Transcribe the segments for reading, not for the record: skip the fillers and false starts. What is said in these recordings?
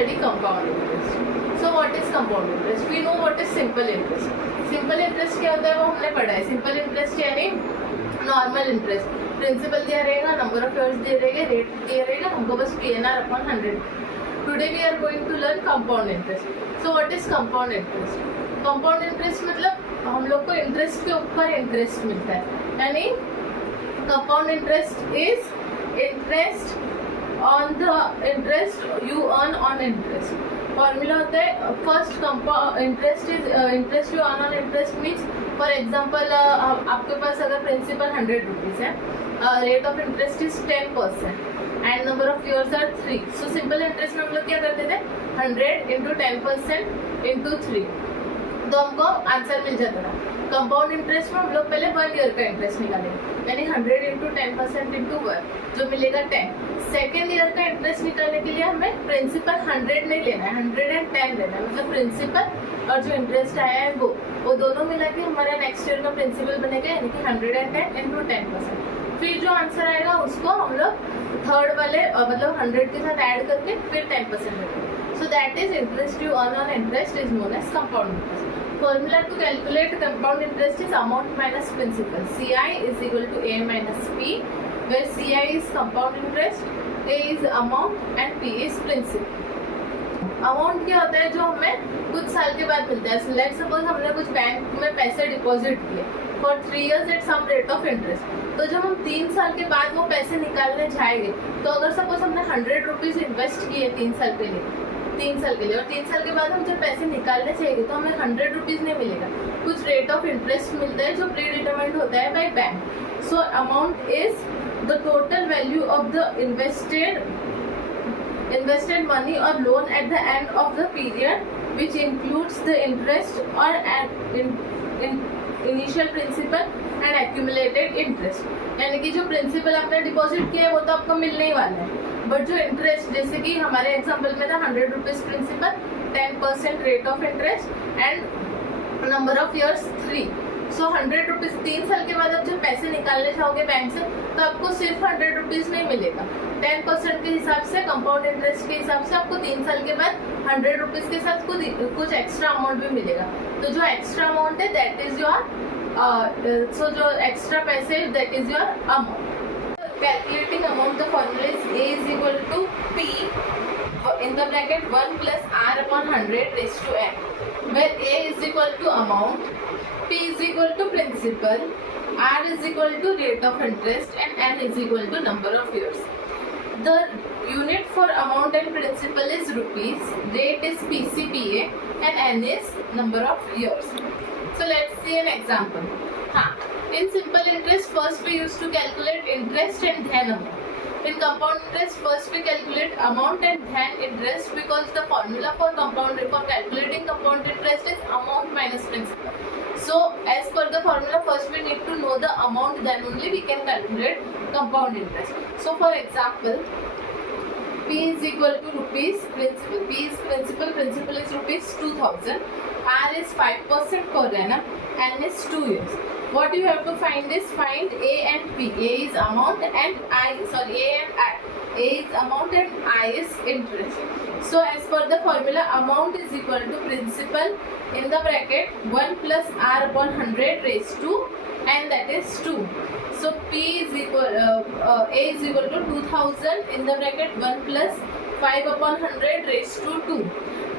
study compound interest. So what is compound interest? We know what is simple interest. Simple interest क्या होता है वो हमने पढ़ा है. Simple interest यानी नॉर्मल इंटरेस्ट. प्रिंसिपल दिया रहेगा, नंबर ऑफ इयर्स दिए रहेंगे, रेट दिया रहेगा, हमको बस PNR upon 100. Today we are going to learn compound interest. So what is compound interest? Compound interest मतलब हम लोग को इंटरेस्ट के ऊपर इंटरेस्ट मिलता है. यानी compound interest is interest on the interest you earn on interest. Formula होता है first interest is interest you earn on interest means for example आपके पास अगर प्रिंसिपल 100 रुपीज़ है, rate of interest is 10% and number of years are 3. So simple interest में हम लोग क्या करते थे 100 इंटू 10% इंटू 3, तो हमको आंसर मिल जाता था. कंपाउंड इंटरेस्ट में हम लोग पहले 1 ईयर का इंटरेस्ट निकालेंगे, यानी 100 इंटू 10% इंटू 1 जो मिलेगा 10. सेकेंड ईयर का इंटरेस्ट निकालने के लिए हमें प्रिंसिपल 100 नहीं लेना है, 110 लेना है. मतलब प्रिंसिपल और जो इंटरेस्ट आया है वो दोनों मिला के हमारा नेक्स्ट ईयर का प्रिंसिपल बनेगा, यानी कि 110 इंटू 10%. फिर जो आंसर आएगा उसको हम लोग थर्ड वाले मतलब 100 के साथ ऐड करके फिर 10% लेंगे. So that is interest you earn on interest is known as compound interest. Formula to calculate compound interest is amount minus principal. CI is equal to A minus P, where CI is compound interest, A is amount and P is principal. Amount क्या होता है जो हमें कुछ साल के बाद मिलता है. लेट्स सपोज हमने कुछ बैंक में पैसे डिपॉजिट किए for 3 years at some rate of interest. तो जब हम 3 साल के बाद वो पैसे निकालने जाएंगे, तो अगर सपोज हमने 100 रुपीज़ इन्वेस्ट किए 3 साल के लिए और 3 साल के बाद हम जब पैसे निकालने चाहिए तो हमें 100 रुपीज़ नहीं मिलेगा, कुछ रेट ऑफ इंटरेस्ट मिलता है जो प्री डिटरमाइंड होता है by bank. So amount is the total value of the invested money or loan at the end of the period, which includes the interest or initial principal and accumulated interest. यानी कि जो principal आपने deposit किया है वो तो आपको मिलने ही वाला है, बट जो इंटरेस्ट जैसे कि हमारे एग्जांपल में था 100 rupees principal, 10% rate of interest and number of years 3. So 100 rupees 3 साल के बाद आप जब पैसे निकालने जाओगे बैंक से तो आपको सिर्फ 100 रुपीज़ नहीं मिलेगा. 10% के हिसाब से कंपाउंड इंटरेस्ट के हिसाब से आपको 3 साल के बाद 100 रुपीज़ के साथ कुछ एक्स्ट्रा अमाउंट भी मिलेगा. तो जो एक्स्ट्रा अमाउंट है दैट इज योर जो एक्स्ट्रा पैसे that is your amount. Calculating amount, the formula is A is equal to P in the bracket 1 plus R upon 100 raised to n, where A is equal to amount, P is equal to principal, R is equal to rate of interest and n is equal to number of years. The unit for amount and principal is rupees, rate is PCPA and n is number of years. So let's see an example. In simple interest, first we used to calculate interest and then amount. In compound interest, first we calculate amount and then interest, because the formula for calculating compound interest is amount minus principal. So as per the formula, first we need to know the amount, then only we can calculate compound interest. So for example, P is equal to rupees principal. P is principal is rupees 2000. R is 5% per annum, N is 2 years. What you have to find is find A and P. A is amount and A and I. A is amount and I is interest. So as per the formula, amount is equal to principal in the bracket 1 plus R upon 100 raised to n, that is 2. So P is equal A is equal to 2000 in the bracket 1 plus 5 upon 100 raised to 2.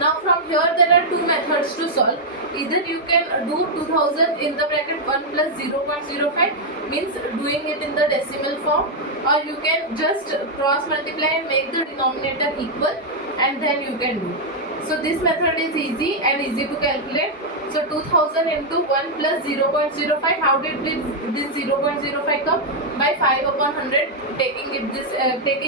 Now from here there are two methods to solve. Either you can do 2000 in the bracket 1 plus 0.05, means doing it in the decimal form, or you can just cross multiply and make the denominator equal and then you can do. So this method is easy and easy to calculate. So 2000 into 1 plus 0.05, how did this 0.05 come? By 5 upon 100, taking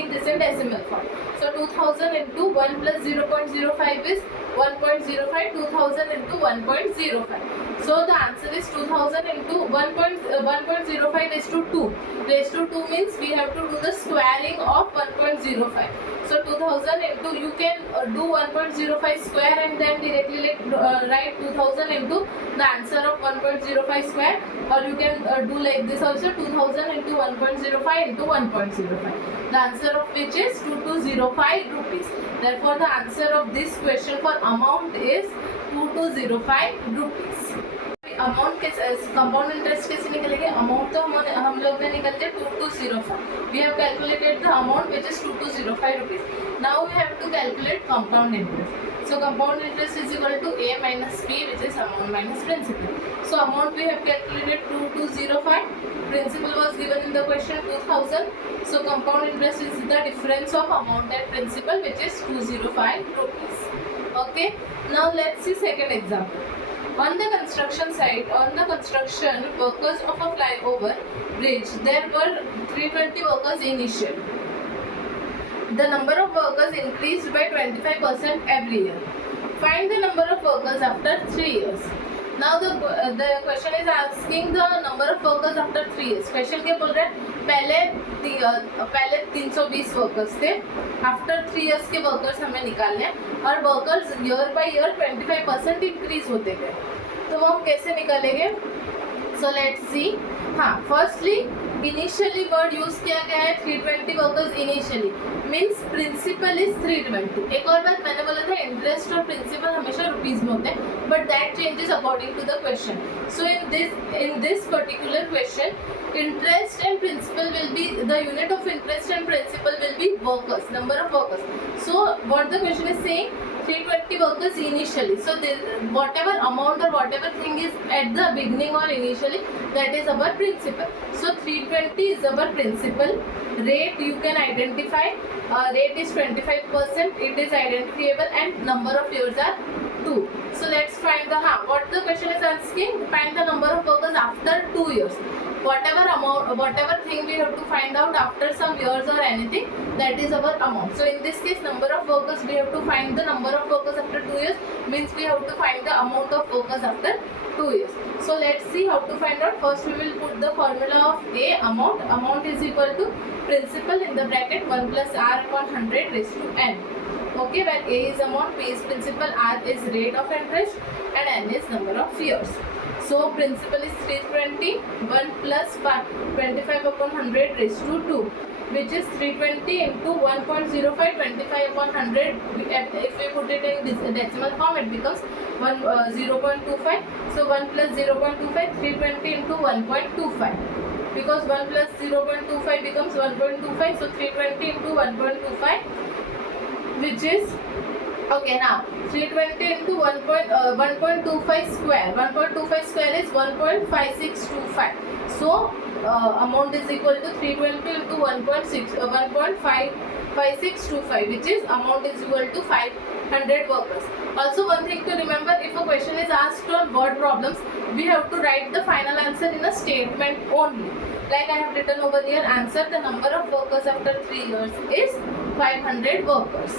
this in decimal form. So 2000 into 1 plus 0.05 is 1.05, 2000 into 1.05. So the answer is 2000 into 1.05 raised to 2. Raised to 2 means we have to do the squaring of 1.05. So 2000 into, you can do 1.05 square and then directly write 2000 into the answer of 1.05 square, or you can do like this also, 2000 into 1.05 into 1.05. The answer of which is 2205 rupees. Therefore, the answer of this question for amount is 2205 rupees. Amount के compound interest कैसे निकलेंगे? Amount तो हम लोग ने निकलते 2205. We have calculated the amount which is 2205 rupees. Now we have to calculate compound interest. So compound interest is equal to A minus B, which is amount minus principal. So amount we have calculated 2205. Principal was given in the question 2000. So compound interest is the difference of amount and principal, which is 205 rupees. Okay. Now let's see second example. On the construction site, on the construction workers of a flyover bridge, there were 320 workers initially. The number of workers increased by 25% every year. Find the number of workers after 3 years. Now the question is asking the number of workers after 3 years. Question क्या बोल रहा है? पहले 320 workers थे. After 3 years के workers हमें निकालने हैं और workers year by year 25% increase होते गए. तो वो हम कैसे निकालेंगे? So let's see. हाँ, फर्स्टली इनिशियली वर्ड यूज किया गया है 320 workers initially, means principal is 320. एक और बात मैंने बोला था, इंटरेस्ट और प्रिंसिपल हमेशा रुपीज में होते हैं, but that changes according to the question. So in this particular question, interest and principal will be, the unit of interest and principal will be workers, number of workers. So what the question is saying, 320 workers initially. So whatever amount or whatever thing is at the beginning or initially, that is our principal. So 320 is our principal. Rate you can identify. Rate is 25%. It is identifiable and number of years are 2. So let's find the what the question is asking. Find the number of workers after 2 years. Whatever amount, whatever thing we have to find out after some years or anything, that is our amount. So in this case, number of workers, we have to find the number of workers after 2 years, means we have to find the amount of workers after 2 years. So let's see how to find out. First we will put the formula of A, amount. Amount is equal to principal in the bracket 1 plus R upon 100 raised to N. Okay, where A is amount, B is principal, R is rate of interest and N is number of years. So principal is 320, 1 plus 25 upon 100 raised to 2, which is 320 into 1.05, 25 upon 100. If we put it in decimal form, it becomes 0.25. So 1 plus 0.25, 320 into 1.25. Because 1 plus 0.25 becomes 1.25, so 320 into 1.25, which is, okay, now 320 into 1.25 square. 1.25 square is 1.5625. So amount is equal to 320 into 1.5625, which is amount is equal to 500 workers. Also, one thing to remember, if a question is asked on word problems, we have to write the final answer in a statement only. Like I have written over here, answer, the number of workers after 3 years is 500 workers.